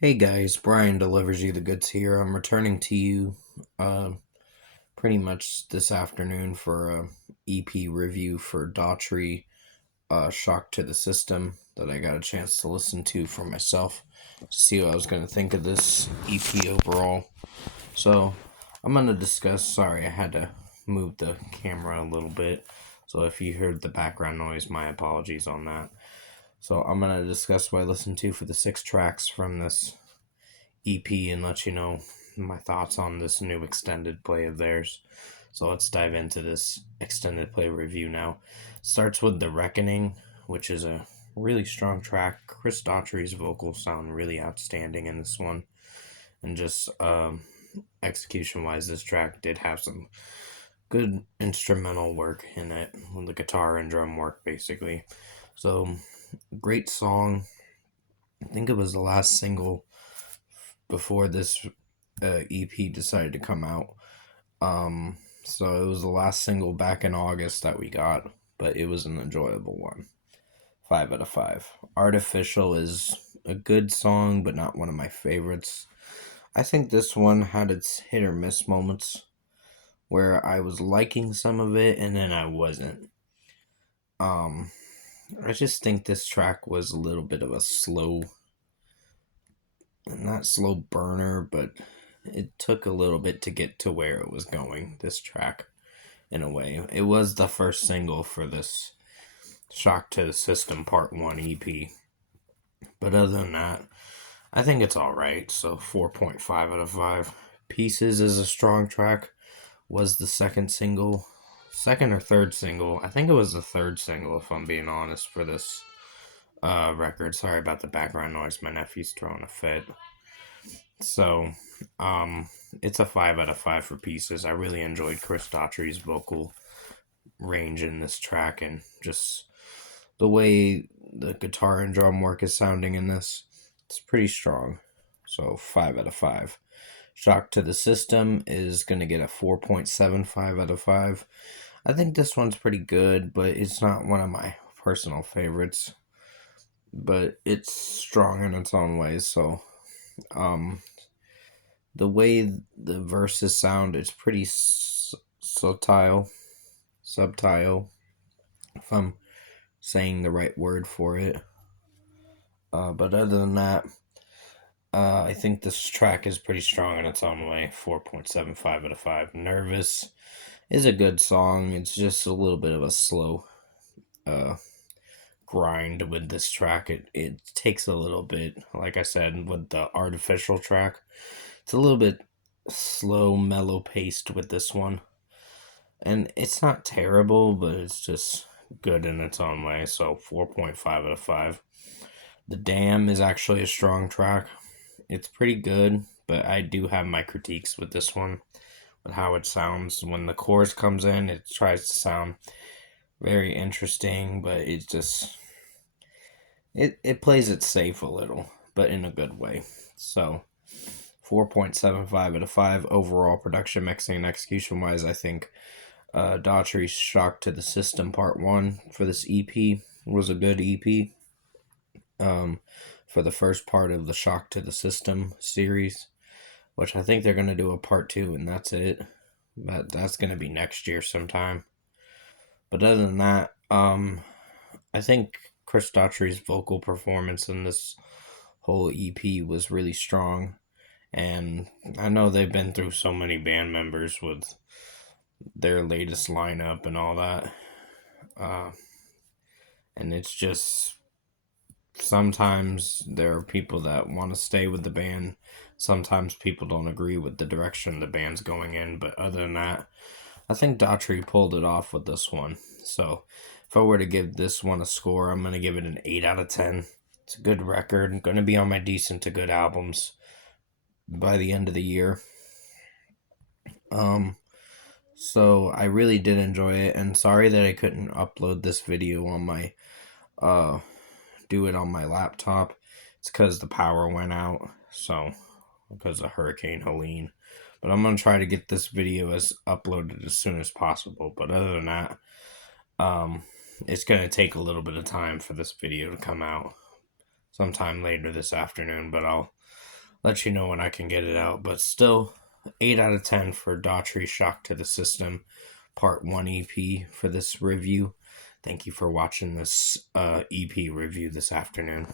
Hey guys, Brian delivers you the goods here. I'm returning to you uh, pretty much this afternoon for a EP review for Daughtry, Shock to the System, that I got a chance to listen to for myself to see what I was going to think of this EP overall. So I'm going to discuss, sorry, I had to move the camera a little bit, so if you heard the background noise, my apologies on that. So I'm going to discuss what I listened to for the 6 tracks from this EP and let you know my thoughts on this new extended play of theirs. So let's dive into this extended play review now. Starts with The Reckoning, which is a really strong track. Chris Daughtry's vocals sound really outstanding in this one. And just execution wise, this track did have some good instrumental work in it, with the guitar and drum work basically. So, great song. I think it was the last single before this EP decided to come out. So it was the last single back in August that we got, but it was an enjoyable one. 5 out of 5. Artificial is a good song, but not one of my favorites. I think this one had its hit or miss moments where I was liking some of it and then I wasn't. Um, I just think this track was a little bit of a not slow burner, but it took a little bit to get to where it was going, this track, in a way. It was the first single for this Shock to the System Part 1 EP. But other than that, I think it's alright, so 4.5 out of 5. Pieces is a strong track, was the second or third single. I think it was the third single, if I'm being honest, for this record. Sorry about the background noise, my nephew's throwing a fit. So, it's a 5 out of 5 for Pieces. I really enjoyed Chris Daughtry's vocal range in this track and just the way the guitar and drum work is sounding in this. It's pretty strong. So, 5 out of 5. Shock to the System is going to get a 4.75 out of 5. I think this one's pretty good, but it's not one of my personal favorites. But it's strong in its own way, so the way the verses sound, it's pretty subtle, if I'm saying the right word for it. But other than that, I think this track is pretty strong in its own way. 4.75 out of 5. Nervous is a good song. It's just a little bit of a slow grind with this track. It takes a little bit, like I said, with the artificial track. It's a little bit slow, mellow paced with this one. And it's not terrible, but it's just good in its own way. So 4.5 out of 5. The Dam is actually a strong track. It's pretty good, but I do have my critiques with this one, with how it sounds. When the chorus comes in, it tries to sound very interesting, but it plays it safe a little, but in a good way. So 4.75 out of 5 overall production, mixing, and execution wise. I think Daughtry's Shock to the System Part 1 for this EP was a good EP. For the first part of the Shock to the System series, which I think they're going to do a part 2, and that's it. But that's going to be next year sometime. But other than that, I think Chris Daughtry's vocal performance in this whole EP was really strong. And I know they've been through so many band members with their latest lineup and all that. And it's just sometimes there are people that want to stay with the band. Sometimes people don't agree with the direction the band's going in. But other than that, I think Daughtry pulled it off with this one. So if I were to give this one a score, I'm going to give it an 8 out of 10. It's a good record. Going to be on my decent to good albums by the end of the year. So I really did enjoy it, and sorry that I couldn't upload this video on my do it on my laptop. It's because the power went out, so because of Hurricane Helene. But I'm gonna try to get this video as uploaded as soon as possible. But other than that, it's gonna take a little bit of time for this video to come out sometime later this afternoon. But let you know when I can get it out. But still, 8 out of 10 for Daughtry Shock to the System Part 1 EP for this review. Thank you for watching this EP review this afternoon.